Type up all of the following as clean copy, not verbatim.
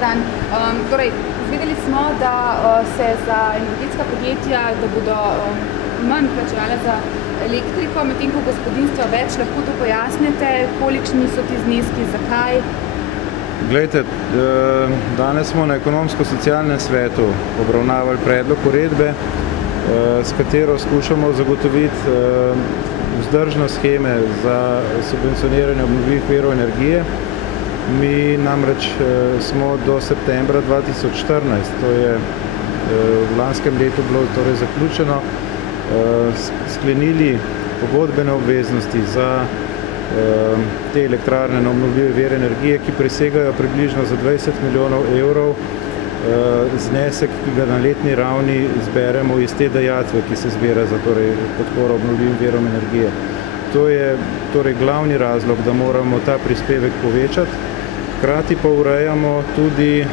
dan. Torej, izvedeli smo, da se za energetska podjetja, da bodo manj plačevala za elektriko, medtem ko gospodinjstva več. Lahko to pojasnite, kolikšni so ti zneski, zakaj? Glejte, danes smo na ekonomsko-socialnem svetu obravnavali predlog uredbe, s katero skušamo zagotoviti vzdržne sheme za subvencioniranje obnovljivih virov energije. Mi namreč smo do septembra 2014, to je v lanskem letu bilo torej zaključeno, sklenili pogodbene obveznosti za te elektrarne na obnovljive vire energije, ki presegajo približno za 20 milijonov evrov znesek, ki ga na letni ravni zberemo iz te dajatve, ki se zbira za podporo obnovljivim virom energije. To je torej glavni razlog, da moramo ta prispevek povečati. Hkrati pa urejamo tudi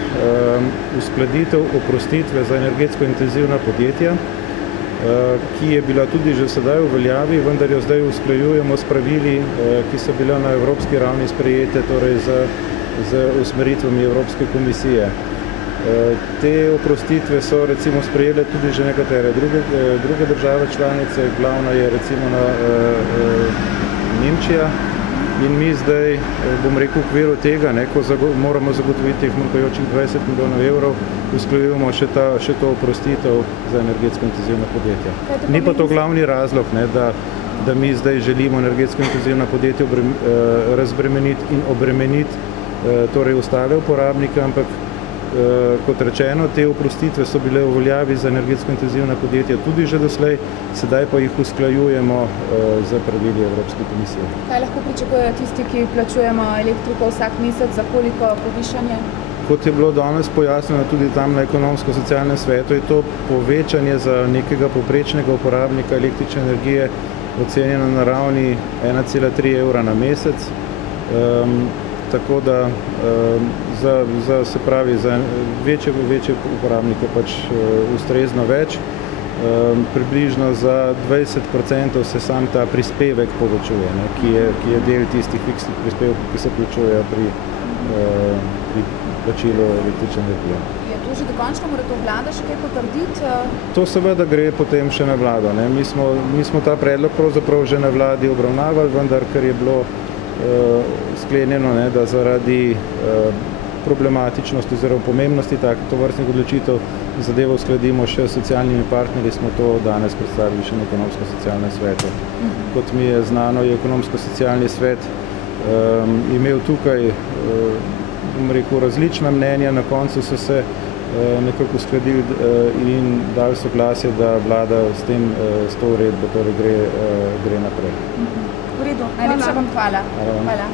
uskladitev oprostitve za energetsko intenzivna podjetja, ki je bila tudi že sedaj v veljavi, vendar jo zdaj usklajujemo s pravili, ki so bile na evropski ravni sprejete, torej z usmeritvami Evropske komisije. Te oprostitve so recimo sprejele tudi že nekatere druge države članice, glavna je recimo Nemčija. In mi zdaj, bom rekel, v okviru tega, ko moramo zagotoviti teh manjkajočih 20 milijonov evrov, usklajujemo še to oprostitev za energetsko intenzivna podjetja. Ni pa to glavni razlog, da mi zdaj želimo energetsko intenzivna podjetja razbremeniti in obremeniti torej ostale uporabnike, ampak kot rečeno, te oprostitve so bile v veljavi za energetsko intenzivna podjetja tudi že doslej, sedaj pa jih usklajujemo z pravili Evropske komisije. Kaj lahko pričakujejo tisti, ki plačujemo elektriko vsak mesec, za koliko povišanje? Kot je bilo danes pojasnjeno tudi tam na ekonomsko-socialnem svetu, je to povečanje za nekega povprečnega uporabnika električne energije ocenjeno na ravni 1,3 evra na mesec. Tako da za večje uporabnike pač ustrezno več. Približno za 20% se sam ta prispevek povečuje, ki je del tistih fiksnih prispevkov, ki se plačujejo pri plačilu električne energije. Je to že dokončno, mora to vlada še kaj potrditi? To seveda gre potem še na vlado. Mi smo ta predlog pravzaprav že na vladi obravnavali, vendar ker je bilo sklenjeno, da zaradi problematičnosti oziroma pomembnosti tovrstnih odločitev zadevo uskladimo še s socialnimi partnerji, smo to danes predstavili še na ekonomsko-socialnem svetu. Kot mi je znano, je ekonomsko-socialni svet imel tukaj, bom rekel, različna mnenja, na koncu so se nekako uskladili in dali soglasje, da vlada s to uredbo torej gre naprej. V redu, najlepša vam hvala. Hvala.